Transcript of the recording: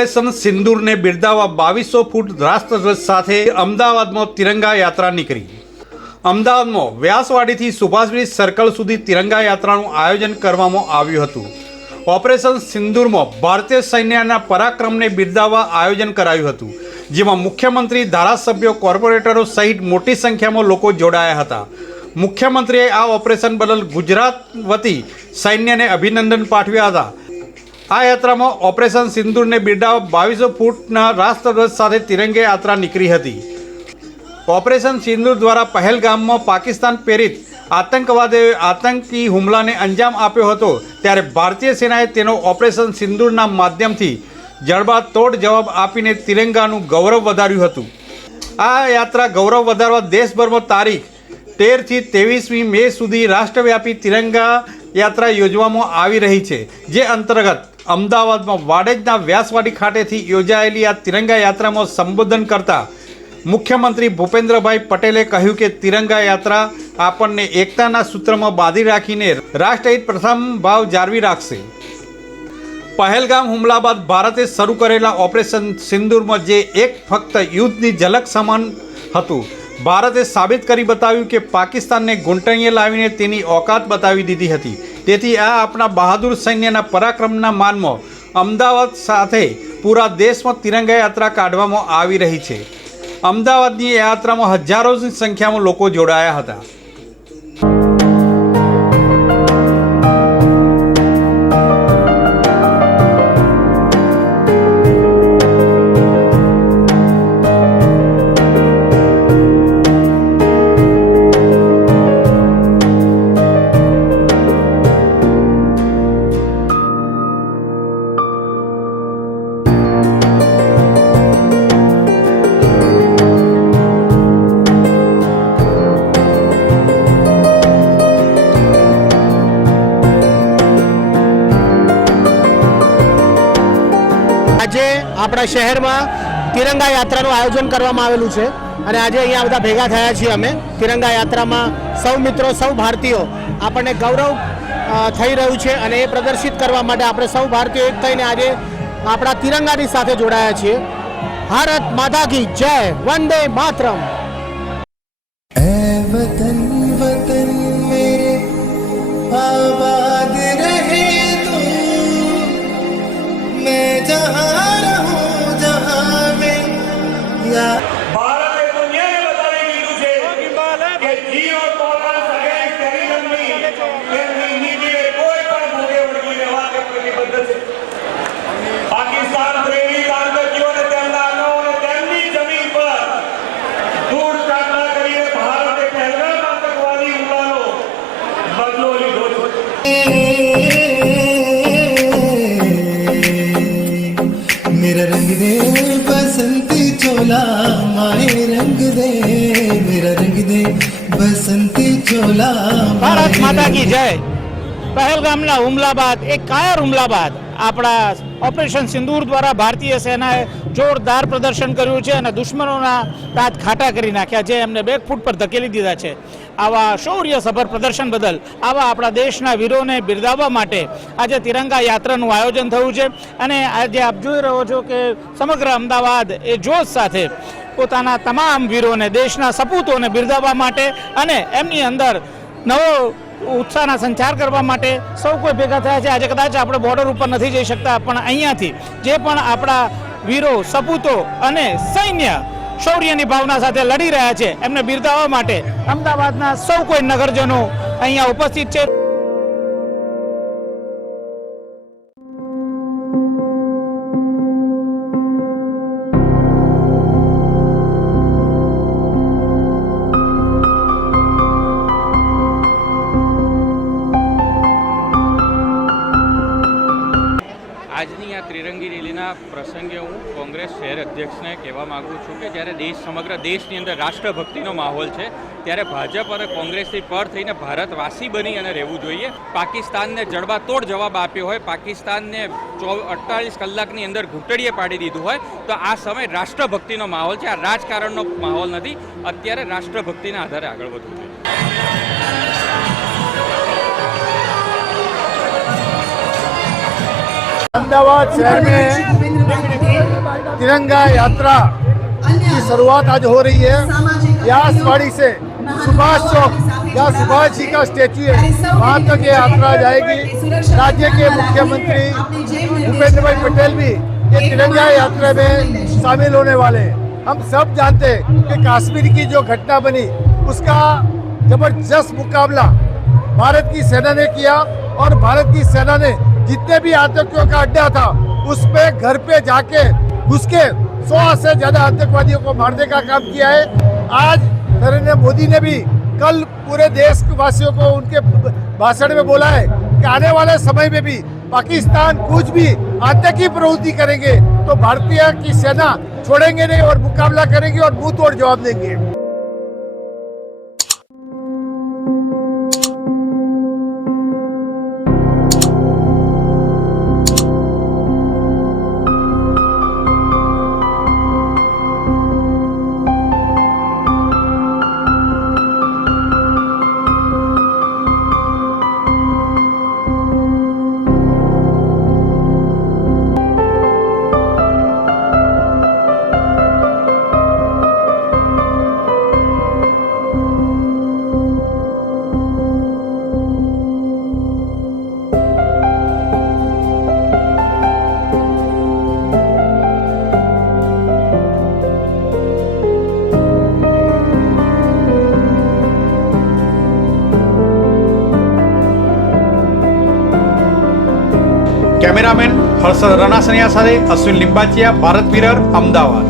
Operation સિંદૂરને બિરદાવવા બાવીસો ફૂટ રાષ્ટ્રધ્વજ સાથે અમદાવાદમાં તિરંગા યાત્રા નીકળી. અમદાવાદમાં વ્યાસવાડીથી સુભાષબ્રિજ સર્કલ સુધી તિરંગા યાત્રાનું આયોજન કરવામાં આવ્યું હતું. ઓપરેશન સિંદૂરમાં ભારતીય સૈન્યના પરાક્રમને બિરદાવવા આયોજન કરાયું હતું, જેમાં મુખ્યમંત્રી, ધારાસભ્યો, કોર્પોરેટરો સહિત મોટી સંખ્યામાં લોકો જોડાયા હતા. મુખ્યમંત્રીએ આ ઓપરેશન બદલ ગુજરાત વતી સૈન્યને અભિનંદન પાઠવ્યા હતા. આ યાત્રામાં ઓપરેશન સિંદૂરને બિરડા બાવીસો ફૂટના રાષ્ટ્રધ્વજ સાથે તિરંગે યાત્રા નીકળી હતી. ઓપરેશન સિંદૂર દ્વારા પહેલગામમાં પાકિસ્તાન પ્રેરિત આતંકવાદીઓએ આતંકી હુમલાને અંજામ આપ્યો હતો ત્યારે ભારતીય સેનાએ તેનો ઓપરેશન સિંદૂરના માધ્યમથી જડબાતોડ જવાબ આપીને તિરંગાનું ગૌરવ વધાર્યું હતું. આ યાત્રા ગૌરવ વધારવા દેશભરમાં તારીખ તેરથી ત્રેવીસમી મે સુધી રાષ્ટ્રવ્યાપી તિરંગા યાત્રા યોજવામાં આવી રહી છે, જે અંતર્ગત અમદાવાદમાં વાડેજના વ્યાસવાડી ખાતેથી યોજાયેલી આ તિરંગા યાત્રામાં સંબોધન કરતા મુખ્યમંત્રી ભૂપેન્દ્રભાઈ પટેલે કહ્યું કે તિરંગા યાત્રા આપણને એકતાના સૂત્રમાં બાંધી રાખીને રાષ્ટ્રહિત પ્રથમ ભાવ જાળવી રાખશે. પહેલગામ હુમલા બાદ ભારતે શરૂ કરેલા ઓપરેશન સિંદૂરમાં જે એક ફક્ત યુદ્ધની ઝલક સમાન હતું. ભારતે સાબિત કરી બતાવ્યું કે પાકિસ્તાનને ઘૂંટણીએ લાવીને તેની ઓકાત બતાવી દીધી હતી. તેથી આ આપણા બહાદુર સૈન્યના પરાક્રમના માનમાં અમદાવાદ સાથે પૂરા દેશમાં તિરંગા યાત્રા કાઢવામાં આવી રહી છે. અમદાવાદની યાત્રામાં હજારોની સંખ્યામાં લોકો જોડાયા હતા. આપણા શહેરમાં તિરંગા યાત્રાનું આયોજન કરવામાં આવેલું છે. અને આજે અહીંયા બધા ભેગા થયા છીએ અમે. તિરંગા યાત્રામાં સૌ મિત્રો, સૌ ભારતીયો આપણને ગૌરવ થઈ રહ્યું છે અને એ પ્રદર્શિત કરવા માટે આપણે સૌ ભારતીયો એક થઈને આજે આપણા તિરંગાની સાથે જોડાયા છીએ. ભારત માતા કી જય, વંદે માતરમ. રંગ દે મેરા રંગ દે બસંતી ચોલા ભારત માતા કી જય પહેલગામના હુમલા બાદ એક કાયર હુમલા બાદ આપણા ઓપરેશન સિંદૂર દ્વારા ભારતીય સેનાએ જોરદાર પ્રદર્શન કર્યું છે અને દુશ્મનોના દાંત ખાટા કરી નાખ્યા જે એમને બેક ફૂટ પર ધકેલી દીધા છે આવા શૌર્ય સભર પ્રદર્શન બદલ આવા આપણા દેશના વીરોને બિરદાવવા માટે આજે તિરંગા યાત્રાનું આયોજન થયું છે અને આજે આપ જોઈ રહ્યો છો કે સમગ્ર અમદાવાદ એ જોશ સાથે પોતાના તમામ વીરોને, દેશના સપૂતોને બિરદાવવા માટે અને એમની અંદર નવો ઉત્સાહના સંચાર કરવા માટે સૌ કોઈ ભેગા થયા છે. આજે કદાચ આપણે બોર્ડર ઉપર નથી જઈ શકતા, પણ અહીંયાથી જે પણ આપણા વીરો, સપૂતો અને સૈન્ય શૌર્યની ભાવના સાથે લડી રહ્યા છે, એમને બિરદાવવા માટે અમદાવાદના સૌ કોઈ નગરજનો અહીંયા ઉપસ્થિત છે. છું કે જ્યારે દેશ સમગ્ર દેશની અંદર રાષ્ટ્રભક્તિનો માહોલ છે ત્યારે ભાજપ અને કોંગ્રેસથી પર થઈને ભારતવાસી બની અને રહેવું જોઈએ પાકિસ્તાનને જડબાતોડ જવાબ આપ્યો હોય પાકિસ્તાનને ચો અડતાલીસ કલાકની અંદર ઘૂંટડીએ પાડી દીધું હોય તો આ સમય રાષ્ટ્રભક્તિનો માહોલ છે આ રાજકારણનો માહોલ નથી અત્યારે રાષ્ટ્રભક્તિના આધારે આગળ વધવું જોઈએ अहमदाबाद शहर में तिरंगा यात्रा की शुरुआत आज हो रही है। व्यासवाड़ी से सुभाष चौक जहाँ सुभाष जी का स्टेचू है वहाँ तक ये यात्रा जाएगी। राज्य के मुख्यमंत्री भूपेंद्र भाई पटेल भी ये तिरंगा यात्रा में शामिल होने वाले। हैं हम सब जानते हैं कि कश्मीर की जो घटना बनी उसका ज़बरदस्त मुकाबला भारत की सेना ने किया और भारत की सेना ने जितने भी आतंकियों का अड्डा था उस पे घर पे जाके घुस के सौ से ज़्यादा आतंकवादियों को मारने का काम किया है। आज नरेंद्र मोदी ने भी कल पूरे देश वासियों को उनके भाषण में बोला है कि आने वाले समय में भी पाकिस्तान कुछ भी आतंकी प्रवृत्ति करेंगे तो भारतीय की सेना छोड़ेंगे नहीं और मुकाबला करेंगे और मुँह तोड़ जवाब देंगे। हर्ष रणासने असारे अश्विन लिंबाचिया भारत मिरर अहमदाबाद.